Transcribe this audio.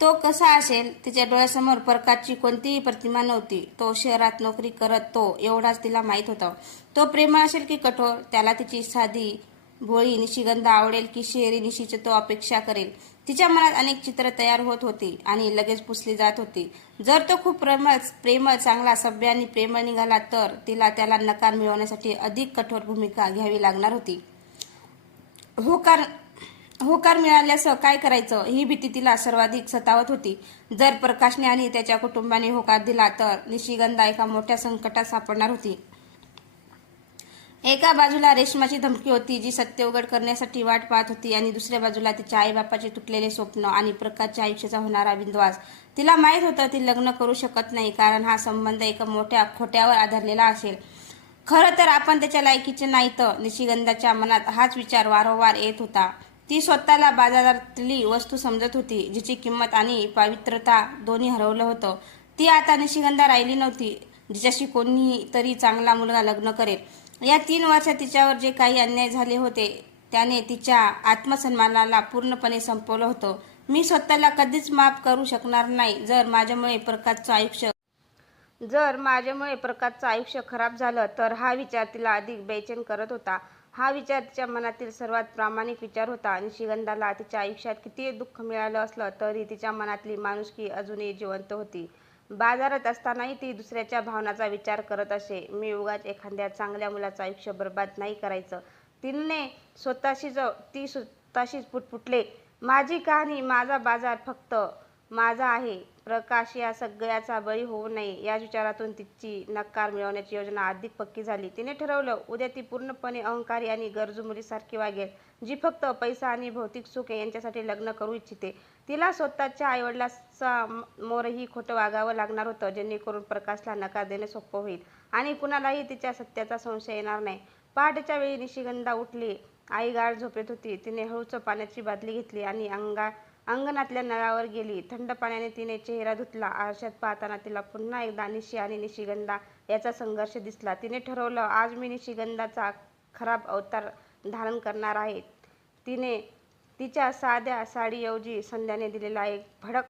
तो कसा असेल? तिच्या डोळ्यासमोर प्रकाशची कोणतीही प्रतिमा नव्हती. तो शहरात नोकरी करत तो एवढाच तिला माहीत होतं. तो प्रेमळ असेल की कठोर, त्याला तिची साधी भोळी निशिगंधा आवडेल की शहरी निशीची तो अपेक्षा करेल. तिच्या मनात अनेक चित्र तयार होत होती आणि लगेच पुसली जात होती. जर तो खूप प्रेमळ, चांगला, सभ्य आणि प्रेमळ निघाला तर तिला त्याला नकार मिळवण्यासाठी अधिक कठोर भूमिका घ्यावी लागणार होती. होकार होकार मिळाल्यास काय करायचं ही भीती तिला सर्वाधिक सतावत होती. जर प्रकाशने आणि त्याच्या कुटुंबाने होकार दिला तर निशिगंधा एका मोठ्या संकटात सापडणार होती. एका बाजूला रेशमाची धमकी होती जी सत्य उघड करण्यासाठी वाट पाहत होती आणि दुसऱ्या बाजूला तिच्या आईबापाचे तुटलेले स्वप्न आणि प्रकाशच्या आयुष्याचा होणारा विध्वंस. तिला माहीत होतं ती लग्न करू शकत नाही कारण हा संबंध एका मोठ्या खोट्यावर आधारलेला असेल. खरं तर आपण त्याच्या लायकीचे नाहीत. निशिगंधाच्या मनात हाच विचार वारंवार येत होता. ती स्वतःला बाजारातली वस्तू समजत होती जिची किंमत आणि पवित्रता दोन्ही हरवलं होतं. ती आता निशिगंधा राहिली नव्हती जिच्याशी कोणीतरी चांगला मुलगा लग्न करेल. या 3 वर्षात तिच्यावर जे काही अन्याय झाले होते त्याने तिच्या आत्मसन्मानाला पूर्णपणे संपवलं होतं. मी स्वतःला कधीच माफ करू शकणार नाही जर माझ्यामुळे प्रकाशचं आयुष्य खराब झालं तर हा विचार तिला अधिक बेचैन करत होता. हा विचार तिच्या मनातील सर्वात प्रामाणिक विचार होता. निशिगंधाला तिच्या आयुष्यात कितीही दुःख मिळालं असलं तरी तिच्या मनातली माणुसकी अजूनही जिवंत होती. बाजारात असतानाही ती दुसऱ्याच्या भावनांचा विचार करत असे. मी उगाच एखाद्या चांगल्या मुलाचं आयुष्य बर्बाद नाही करायचं. ती स्वतःशीच पुटपुटले. माझी कहाणी, माझा बाजार फक्त माझा आहे. प्रकाश या सगळ्याचा बळी होऊ नये या विचारातून तिची नकार मिळवण्याची योजना अधिक पक्की झाली. तिने ठरवलं, उद्या ती पूर्णपणे अहंकारी आणि गरजू मुलीसारखी वागेल जी फक्त पैसा आणि भौतिक सुख यांच्यासाठी लग्न करू इच्छिते. तिला स्वतःच्या आईवडिलांसमोरही खोटं वागावं लागणार होतं जेणेकरून प्रकाशला नकार देणे सोपं होईल आणि कुणालाही तिच्या सत्याचा संशय येणार नाही. पहाटेच्या वेळी निशिगंधा उठली. आई गाढ झोपेत होती. तिने हळूच पाण्याची बादली घेतली आणि अंगणातल्या नळावर गेली. थंड पाण्याने तिने चेहरा धुतला. आरशात पाहताना तिला पुन्हा एकदा निशी आणि निशिगंधा याचा संघर्ष दिसला. तिने ठरवलं, आज मी निशिगंधाचा खराब अवतार धारण करणार आहे. तिने तिच्या साध्या साडीऐवजी संध्याने दिलेला एक भडक